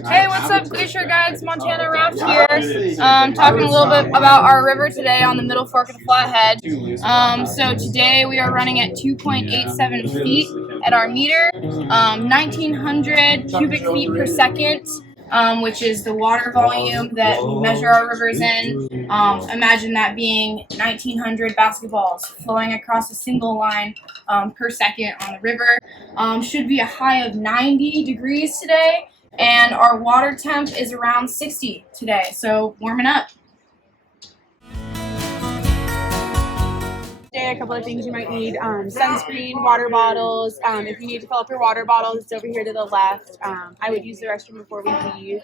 Hey, what's up, Glacier guys? Montana Raft here. Talking a little bit about our river today on the Middle Fork of the Flathead. So today we are running at 2.87 feet at our meter, 1,900 cubic feet per second, which is the water volume that we measure our rivers in. Imagine that being 1,900 basketballs flowing across a single line per second on the river. Should be a high of 90 degrees today. And our water temp is around 60 today, so warming up. Today, a couple of things you might need: sunscreen, water bottles. If you need to fill up your water bottles, it's over here to the left. I would use the restroom before we leave.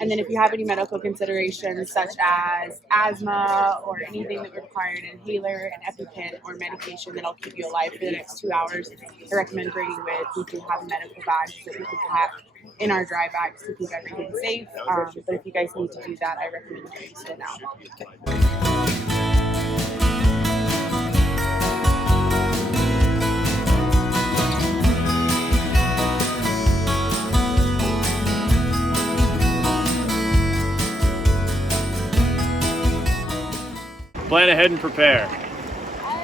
And then if you have any medical considerations such as asthma or anything that would require an inhaler, an EpiPen, or medication that'll keep you alive for the next 2 hours, I recommend bringing with. We do have medical bags that we can pack in our dry bags to keep everything safe. But if you guys need to do that, I recommend doing so now. Plan ahead and prepare.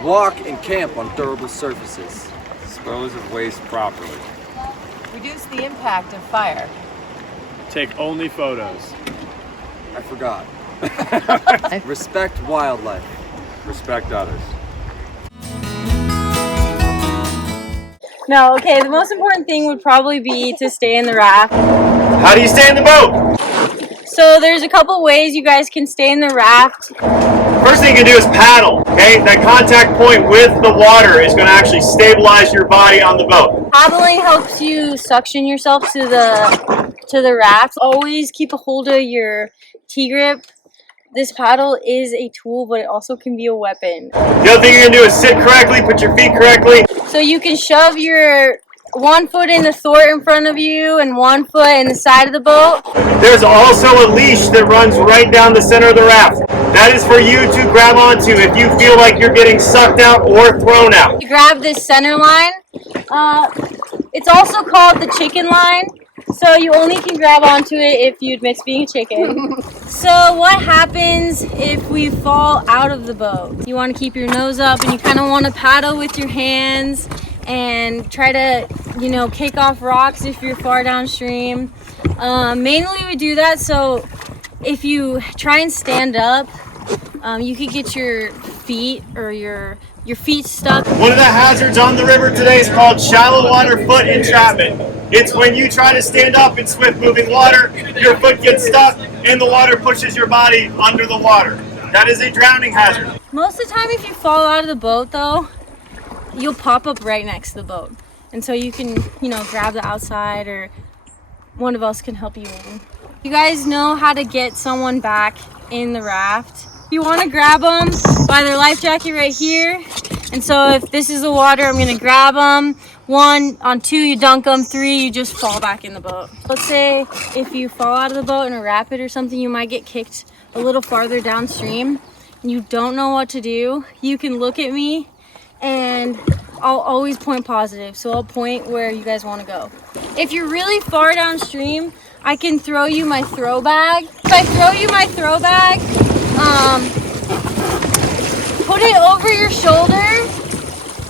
Walk and camp on durable surfaces. Dispose of waste properly. Reduce the impact of fire. Take only photos. I forgot. Respect wildlife. Respect others. No, okay, the most important thing would probably be to stay in the raft. How do you stay in the boat? So there's a couple ways you guys can stay in the raft. First thing you can do is paddle, okay? That contact point with the water is going to actually stabilize your body on the boat. Paddling helps you suction yourself to the raft. Always keep a hold of your T-grip. This paddle is a tool, but it also can be a weapon. The other thing you're going to do is sit correctly, put your feet correctly. So you can shove your one foot in the thwart in front of you and one foot in the side of the boat. There's also a leash that runs right down the center of the raft. That is for you to grab onto if you feel like you're getting sucked out or thrown out. You grab this center line. It's also called the chicken line. So you only can grab onto it if you'd miss being a chicken. So what happens if we fall out of the boat? You want to keep your nose up and you kind of want to paddle with your hands and try to, kick off rocks if you're far downstream. Mainly we do that so if you try and stand up, you could get your feet or your feet stuck. One of the hazards on the river today is called shallow water foot entrapment. It's when you try to stand up in swift moving water, your foot gets stuck and the water pushes your body under the water. That is a drowning hazard. Most of the time if you fall out of the boat though, you'll pop up right next to the boat. And so you can, grab the outside or one of us can help you in. You guys know how to get someone back in the raft. You want to grab them by their life jacket right here. And so if this is the water, I'm going to grab them. 1, on 2, you dunk them. 3, you just fall back in the boat. Let's say if you fall out of the boat in a rapid or something, you might get kicked a little farther downstream and you don't know what to do. You can look at me and I'll always point positive. So I'll point where you guys want to go. If you're really far downstream, I can throw you my throw bag. If I throw you my throw bag, put it over your shoulder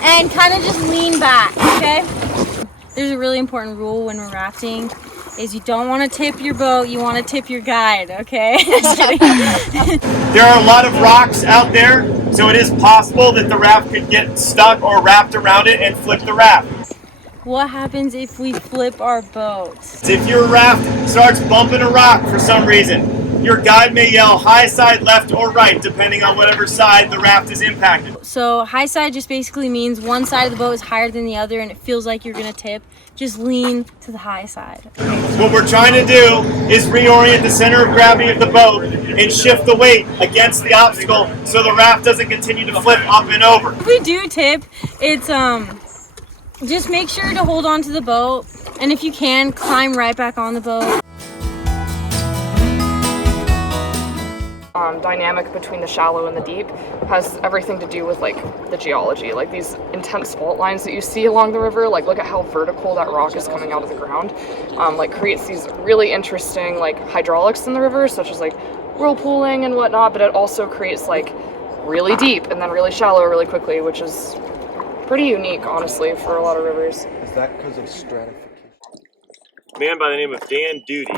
and kind of just lean back, okay? There's a really important rule when we're rafting is you don't want to tip your boat, you want to tip your guide, okay? There are a lot of rocks out there, so it is possible that the raft could get stuck or wrapped around it and flip the raft. What happens if we flip our boat? If your raft starts bumping a rock for some reason, your guide may yell high side, left, or right, depending on whatever side the raft is impacted. So high side just basically means one side of the boat is higher than the other and it feels like you're going to tip. Just lean to the high side. What we're trying to do is reorient the center of gravity of the boat and shift the weight against the obstacle so the raft doesn't continue to flip up and over. If we do tip, it's just make sure to hold on to the boat, and if you can, climb right back on the boat. dynamic between the shallow and the deep has everything to do with like the geology, like these intense fault lines that you see along the river. Like look at how vertical that rock is coming out of the ground. Like creates these really interesting like hydraulics in the river, such as like whirlpooling and whatnot, but it also creates like really deep and then really shallow really quickly, which is pretty unique, honestly, for a lot of rivers. Is that because of stratification? A man by the name of Dan Duty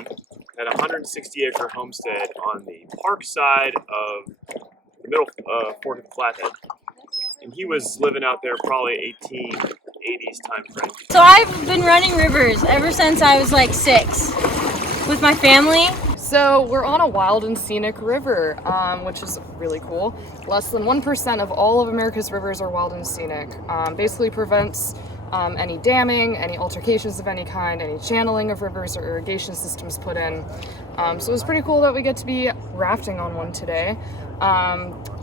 had a 160-acre homestead on the park side of the middle fork of the Flathead, and he was living out there probably 1880s time frame. So I've been running rivers ever since I was like 6 with my family. So we're on a wild and scenic river, which is really cool. Less than 1% of all of America's rivers are wild and scenic. Basically prevents any damming, any altercations of any kind, any channeling of rivers or irrigation systems put in. So it was pretty cool that we get to be rafting on one today.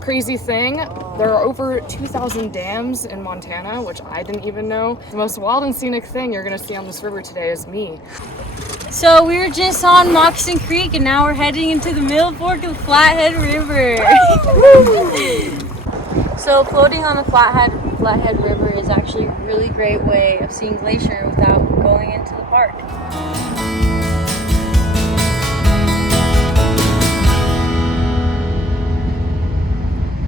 Crazy thing, there are over 2,000 dams in Montana, which I didn't even know. The most wild and scenic thing you're gonna see on this river today is me. So we were just on Moccasin Creek and now we're heading into the middle fork of the Flathead River. So floating on the Flathead River is actually a really great way of seeing Glacier without going into the park.